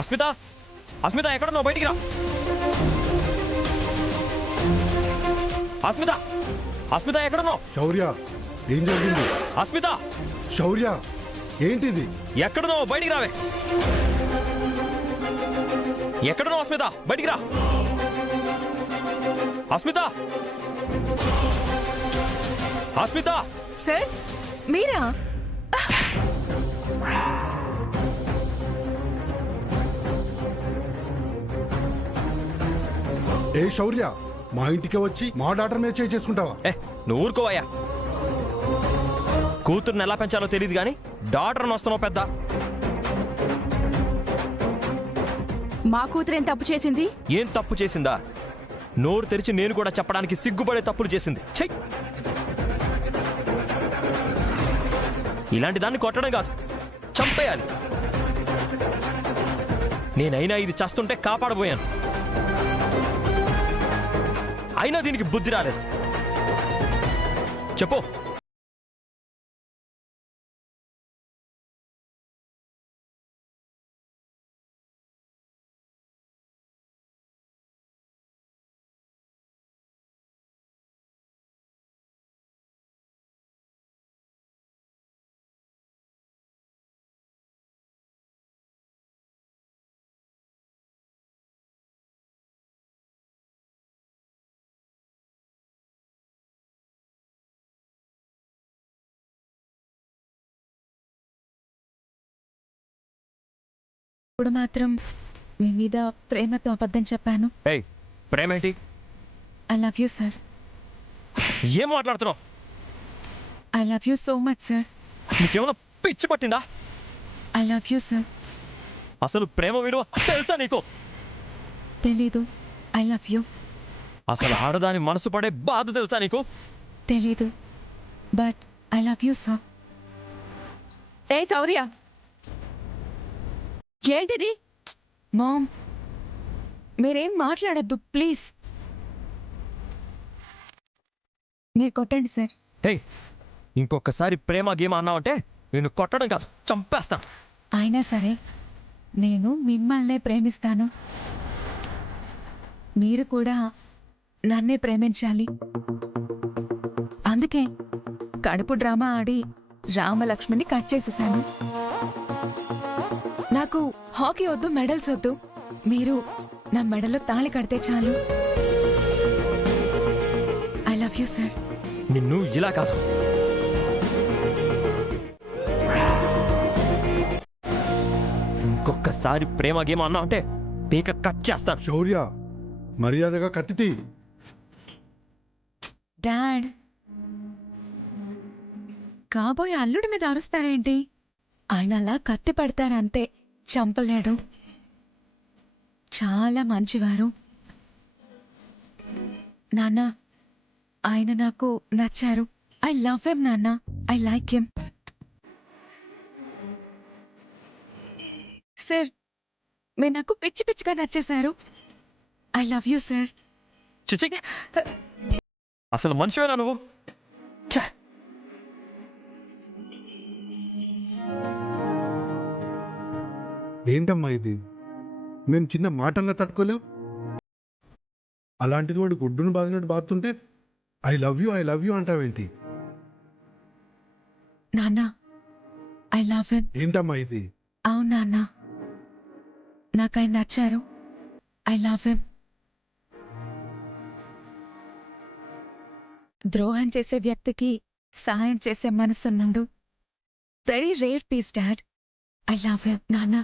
అస్మిత, అస్మిత ఎక్కడున్నావు? బయటికి రా. అస్మిత, అస్మిత ఎక్కడున్నావు? శౌర్య, ఏం జరిగింది? అస్మిత, శౌర్య, ఏంటిది? ఎక్కడున్నావు? బయటికి రావే. ఎక్కడున్నావు అస్మిత? బయటికి రా. అస్మిత, అస్మిత. సార్ మీరా? ఏ శౌర్య, మా ఇంటికి వచ్చి మా డాక్టర్ మీద చేసుకుంటావా? నువ్వు ఊరుకోవయ్యా. కూతుర్ని ఎలా పెంచాలో తెలియదు కానీ డాక్టర్ని వస్తున్నావు పెద్ద. మా కూతురేం తప్పు చేసింది? ఏం తప్పు చేసిందా? నోరు తెరిచి నేను కూడా చెప్పడానికి సిగ్గుపడే తప్పులు చేసింది. చెయ్. ఇలాంటి దాన్ని కొట్టడం కాదు, చంపేయాలి. నేనైనా ఇది చస్తుంటే కాపాడబోయాను, అయినా దీనికి బుద్ధి రాలేదు. చెప్పు. ఇప్పుడు మాత్రం మీ మీద ప్రేమతో అబద్ధం చెప్పాను. ఏయ్, ప్రేమేంటి? I love you sir. ఏం మాట్లాడుతున్నావు? I love you so much sir. నీకేమైనా పిచ్చి పట్టిందా? I love you sir. అసలు ప్రేమ విలువ తెలుసా నీకు? తెలీదు. I love you. అసలు ఆడదాని మనసు పడే బాధ తెలుసా నీకు? తెలీదు, but I love you sir. ఏ శౌర్య, ఏంటిది? మామ్, మీరేం మాట్లాడద్దు ప్లీజ్. మీరు కొట్టండి సార్. ఏయ్, ఇంకొకసారి ప్రేమ గేమ్ అన్నావంటే నేను కొట్టడం కాదు, చంపేస్తాను. అయినా సరే నేను మిమ్మల్నే ప్రేమిస్తాను, మీరు కూడా నన్నే ప్రేమించాలి. అందుకే కడుపు డ్రామా ఆడి రామలక్ష్మిని కట్ చేసేసాను. నాకు హాకీ వద్దు, మెడల్స్ వద్దు, మీరు నా మెడలో తాళి కడితే చాలు. I love you sir. నిన్ను ఇలా కాదు, ఇంకొకసారి ప్రేమ గేమ్ అన్నావంటే పీక కట్ చేస్తాను. శౌర్య, మర్యాదగా కత్తితి. డాడ్, కాబోయే అల్లుడి మీద అరుస్తారేంటి? ఆయన అలా కత్తి పడతారంతే, చంపలేడు. చాలా మంచివారు. నాన్న, ఆయన నాకు నచ్చారు. ఐ లవ్ హిమ్ నాన్న, ఐ లైక్ హిమ్. సార్, మీరు నాకు పిచ్చి పిచ్చిగా నచ్చేశారు. I love you sir. చిచి, అసలు మనిషివేనా నువ్వు? ఛే! ఏంటమ్మా ఇది? మేము చిన్న మాటన్నా తట్టుకోలేవు. అలాంటిది వాడు గుడ్డును బాధినట్టు బాగుతుంటే ఐ లవ్ యూ అంటావేంటి? నాన్న, ఐ లవ్ హిమ్. ఏంటమ్మా ఇది? అవును నాన్న, నాకు ఆయన నచ్చారు. I love him. ద్రోహం చేసే వ్యక్తికి సహాయం చేసే మనసున్నాడు. Very rare piece dad. I love him నాన్న.